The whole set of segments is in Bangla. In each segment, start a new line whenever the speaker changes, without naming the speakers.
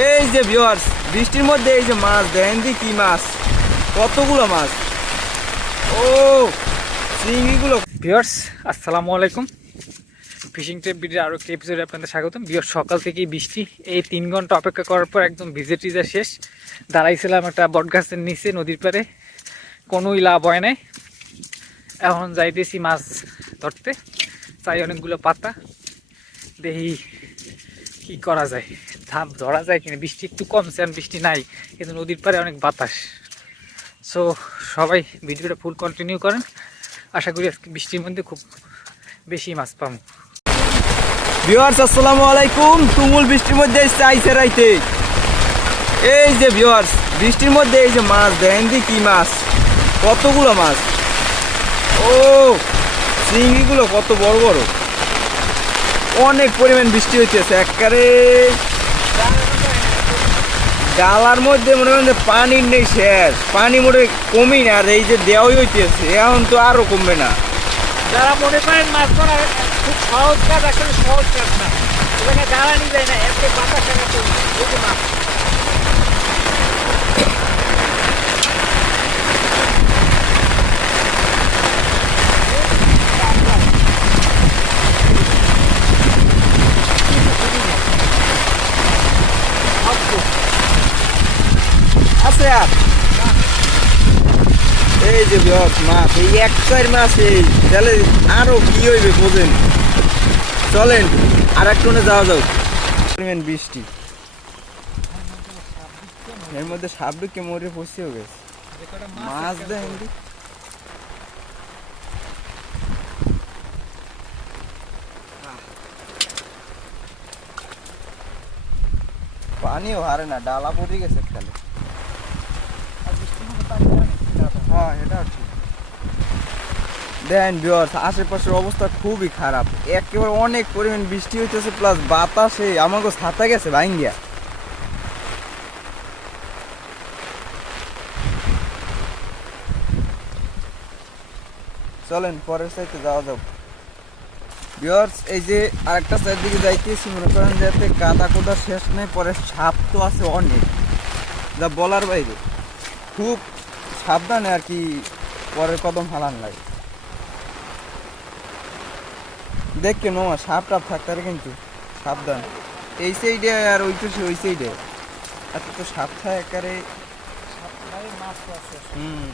এই যে ভিউয়ার্স বৃষ্টির মধ্যে এই যে মাছ, দেখেন দি কি মাছ, কতগুলো মাছ। ও, চিংড়িগুলো।
ভিউয়ার্স আসসালামু আলাইকুম। ফিশিং ট্রিপ ভিডিওর আরও একটি এপিসোডে আপনাদের স্বাগতম। ভিউয়ার্স সকাল থেকেই বৃষ্টি। এই তিন ঘণ্টা অপেক্ষা করার পর একদম ভিজে টিজা শেষ। দাঁড়াইছিলাম একটা বটগাছের নিচে, নদীর পাড়ে। কোনোই লাভ হয় নাই। এখন যাইতেছি মাছ ধরতে। চাই অনেকগুলো পাতা। দেখি কি করা যায়। ধাপ ধরা যায় কিনা, বৃষ্টি একটু কমছে, আর বৃষ্টি নাই, কিন্তু নদীর পাড়ে অনেক বাতাস। সো সবাই ভিডিওটা ফুল কন্টিনিউ করেন। আশা করি আজকে বৃষ্টির মধ্যে খুব বেশি মাছ পাবো
ভিউয়ার্স আসসালামু আলাইকুম। তুমুল বৃষ্টির মধ্যে চাইছে রাইতে। এই যে ভিউয়ার্স বৃষ্টির মধ্যে এই যে মাছ, দেখেন দি কি মাছ। কতগুলো মাছ? ও, চিংড়িগুলো কত বড় বড়। অনেক পরিমাণ বৃষ্টি হইতেছে, একবারে ডালার মধ্যে মনে হয় যে পানির নেই শেষ। পানি মনে কমি না, আর এই যে দেওয়াই হইতেছে, এখন তো আরও কমবে না।
যারা মনে করেন মাছ ধরা খুব সহজ কাজ, আসলে সহজ কাজ না। এখানে জ্বালানি যায় না, এত বাতাস মাছ
আছে এই যে মাছ, এই মাছ, এই তাহলে হইবে বোঝেন? চলেন আর এক টনে যাওয়া যাও পরিমাণ বৃষ্টি। এর মধ্যে মরে গেছে। মাছ পানিও হারে না, ডালা পড়ে গেছে খালি হ্যাঁ দেন বিয়ার্স আশেপাশের অবস্থা খুবই খারাপ। একেবারে অনেক পরিমাণ বৃষ্টি হইতেছে প্লাস বাতাসে আমাকে ছাতা গেছে ভাঙ্গিয়া। চলেন, পরের সাইডে যাওয়া যাক। বিয়ার্স এই যে আরেকটা সাইড দিকে যাইতেছি, মনে করেন যাতে কাদা কোদা শেষ নেই, পরে সাপ তো আছে অনেক। যা বলার বাইরে। খুব সাবধানে আর কি পরের কদম হালান লাগে। দেখ কেন মামা সাপ টাপ থাকতে কিন্তু সাবধান। এই সাইডে আর ওই পাশে ওই সাইডে এত তো সাপ থাকে একারে হুম।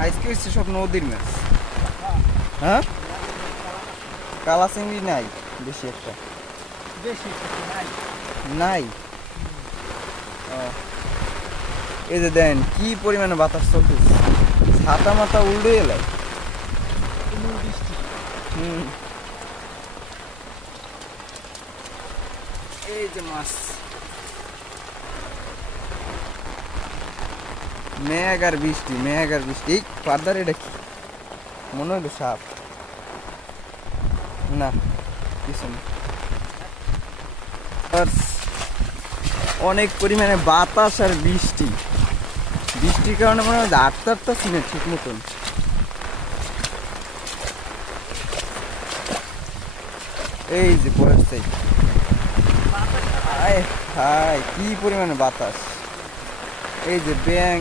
আজকে হচ্ছে সব নদীর মাছ। হ্যাঁ? কালা চিংড়ি নাই বেশি একটা।
বেশি নাই।
নাই? ও। এই যে দেন কি পরিমাণে বাতাস চলতেছে? ছাতা মাথা উল্টে এলাই হুম। এই যে মাছ। মেঘ আর বৃষ্টি মেঘ আর বৃষ্টি। এই পারদার এটা কি? মনে হইল সাপ। না কিছু না। অনেক পরিমাণে বাতাস আর বৃষ্টি। বৃষ্টির কারণে মনে হয় আটতে আটতেছি না ঠিক মতন। এই যে পরের সাইড হায় কি পরিমাণে বাতাস। এই যে ব্যাং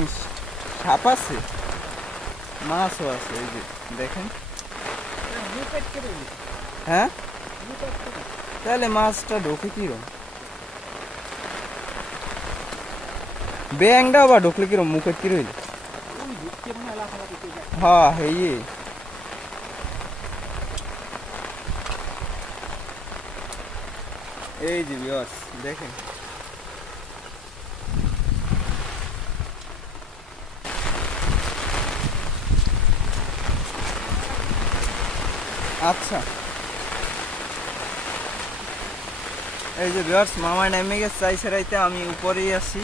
সাপ আছে? মাছও আছে এই যে দেখেন। হ্যাঁ তাহলে মাছটা ঢোকে কিরম? ব্যাংটা আবার ঢুকলে কিরম মুখে কি রইল? হ্যাঁ হেয়ে এই যে বিয়াস, দেখেন। আচ্ছা। এই যে বিয়ার্স মামা নেমে গেছে চাই সেরাইতে আমি উপরেই আছি।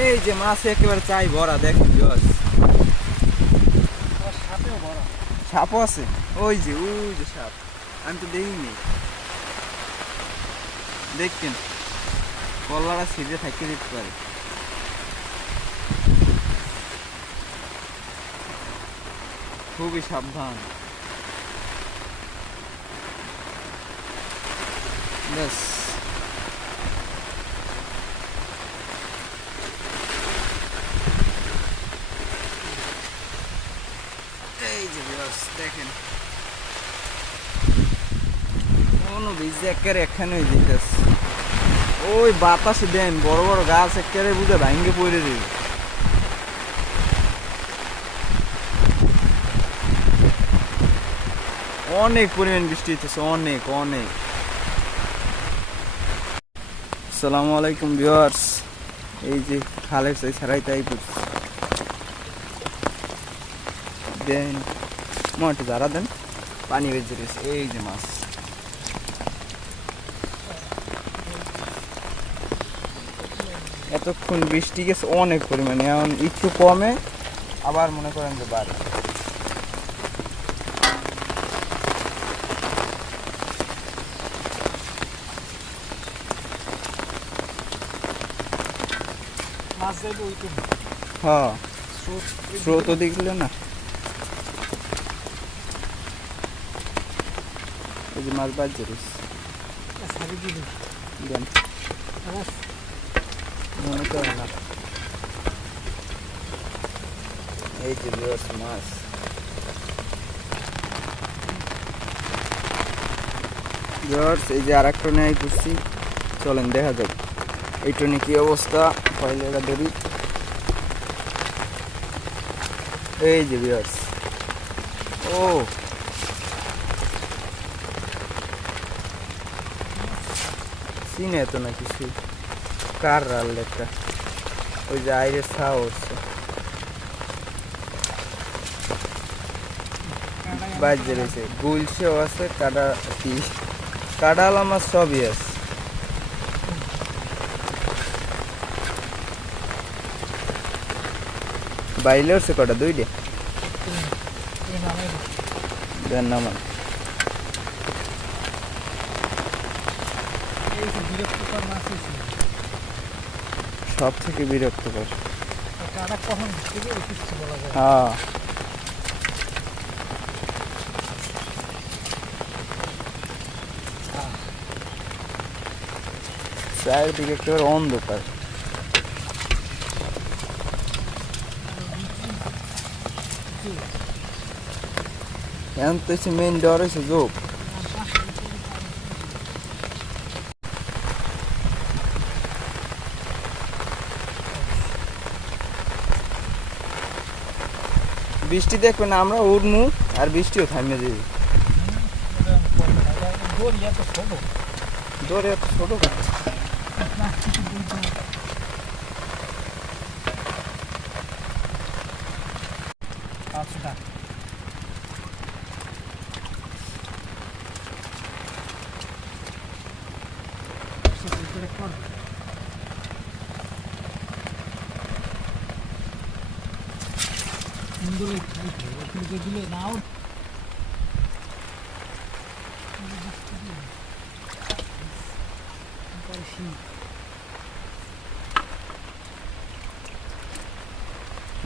এই যে মাছ একেবারে চাই ভরা দেখ সাপ
সাপও
আছে? ওই যে ওই যে সাপ। আমি তো দেখিনি। দেখছেন? কলারা সিজে থাকিয়ে দিতে পারে। খুবই সাবধান। ব্যাস। যেতেছে ওই বাতাসে দেন, বড় বড় গাছ একেবারে বুঝে ভাঙ্গে পড়ে দিবে অনেক পরিমাণ বৃষ্টি হইতেছে, অনেক অনেক। আসসালামু আলাইকুম ভিউয়ার্স। এই যে খালের সাই ছাড়াই তাই দেন মাটি যারা দেন। পানি বেজে রয়েছে এই যে মাছ। এতক্ষণ বৃষ্টি গেছে অনেক পরিমাণে। এখন একটু কমে আবার মনে করেন যে বাড়ে। হ্যাঁ।
স্রোত
দেখলে না? এই যে মাছ রয়েছে দেন। মনে করে না। এই যে মাছ। বিরাট এই যে আর একটা নেই করছি চলেন, দেখা যাক। এই ট্রেনে কি অবস্থা? পয়লা এটা ধরি। এই যে বিরাট ও। চিনে তো না কিছু। কার রাল একটা? ওই যে আইরে ছা উঠছে বাজে রয়েছে। গুলছেও আছে কাটা কি? কাডাল আমার সবই আছে। বাইলে উঠছে কটা? দুইটে? নামান
বিরক্তিকর
সব থেকে বিরক্তকর হ্যাঁ। চারিদিকে একেবারে অন্ধকার। এখন তো মেন ডর হয়েছে যোগ বৃষ্টি দেখবে না আমরা উঠমু আর বৃষ্টিও থামিয়ে দেবে
দরিয়া তো ছোট
দৌড়ে এত ছোট কেন?
আচ্ছা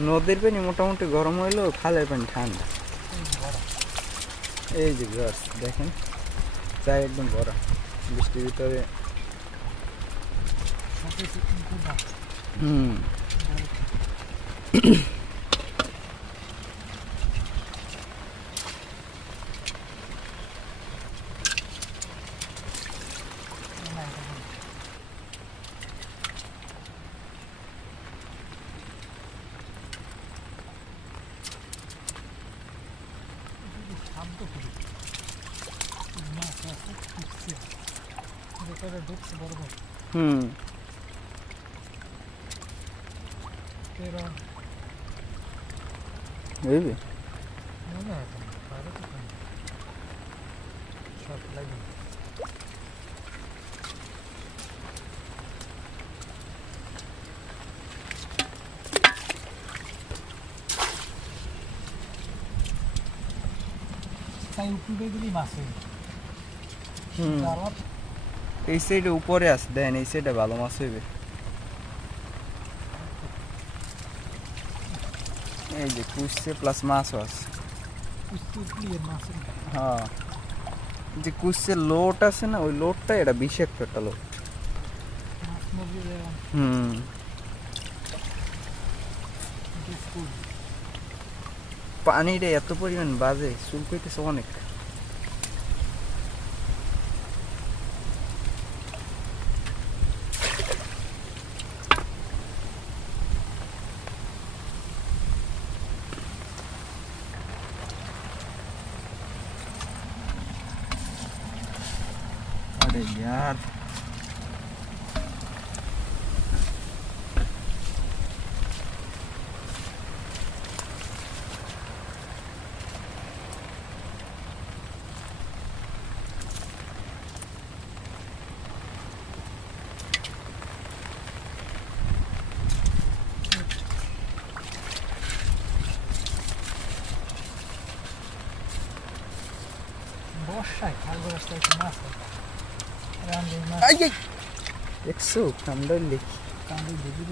নদীর পানি মোটামুটি গরম হইলেও খালের পানি ঠান্ডা। এই যে গাছ দেখেন, চাই একদম ভরা। বৃষ্টির ভিতরে। হুম
শান্ত করি মাছ আছে ঢুকছে ভেতরে ঢুকছে বড় বড়
হুম।
তেরো তো সব লাগে তাই উপরে দিলি মাছ
হুম। এই সাইডে উপরে আছে দেন এই সাইডে ভালো মাছ হইবে। এই যে কুচছে প্লাস মাছও আছে। হ্যাঁ। যে কুসের লোট আছে না ওই লোটটা এটা বিষাক্ত একটা লোট হুম। পানিটা এত পরিমাণ বাজে চুল কইতেছে অনেক। अरे यार
বর্ষায় খালগো রাস্তায় একটু মাছ
দেখছ?
কামড়াই দেখি
কামড়াই দেখি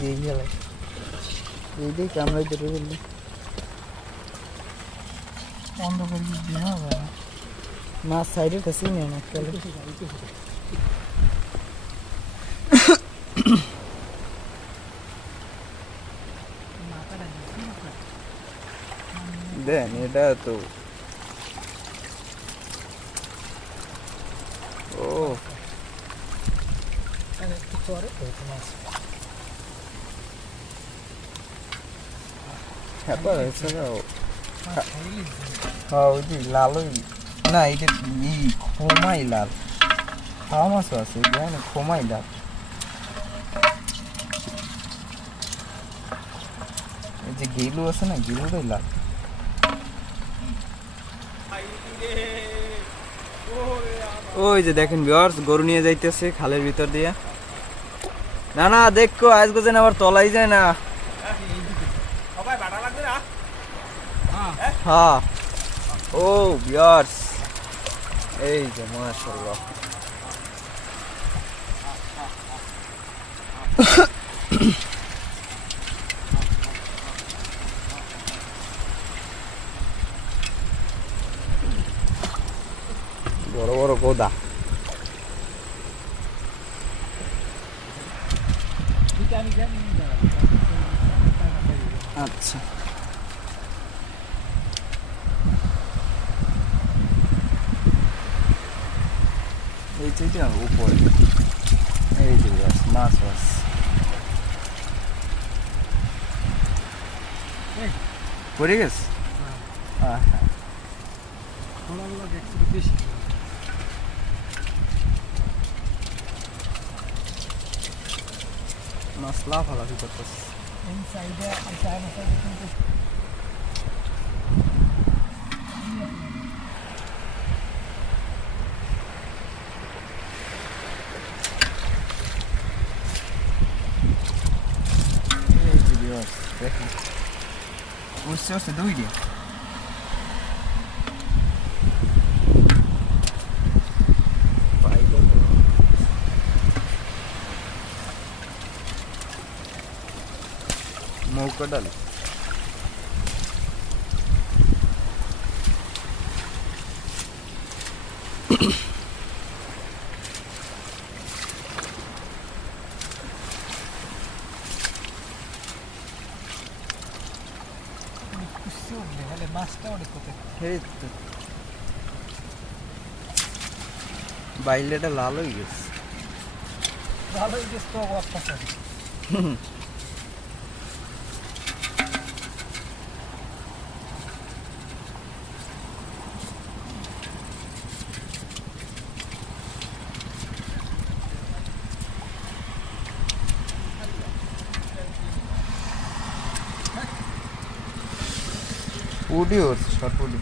দিয়ে গেল এই দিয়ে কামড়াই ধরে ফেললি
বন্ধ করে দিয়ে হবে
মাছ সাইডে এটা তো
মাছ খাইলি
হ্যাঁ ওই যে লাল ওই না এটা ই খোমাই লাল। খাওয়া মাছও আছে জানেন খোমাই লাল। এই যে গেলু আছে না গেলুটাই লাল। ওই যে দেখেন ভিউয়ার্স গরু নিয়ে যাইতেছে খালের ভিতর দিয়ে। না না, দেখো, আজকে যেন আবার তলাই যায় না। হ্যাঁ। ও ভিউয়ার্স এই যে বড় বড় গোদা
ঠিক আমি জানি না
আচ্ছা। এই যে যে উপরে। এই যে গাছ মাছ মাছ পড়ে গেছে? হ্যাঁ। হ্যাঁ।
বেশি।
মাছ লাফালাফি করতেছে
এই সাইডে এই সাইডে সাইডে কিন্তু
এই যে বিয়ার দেখেন উঠছে উঠছে দুইটা মৌকা ডাল। বাইলেটা লাল হয়ে গেছে।
ভালোই গেছে তো অবস্থা
উডি উঠছে শর্ট উডি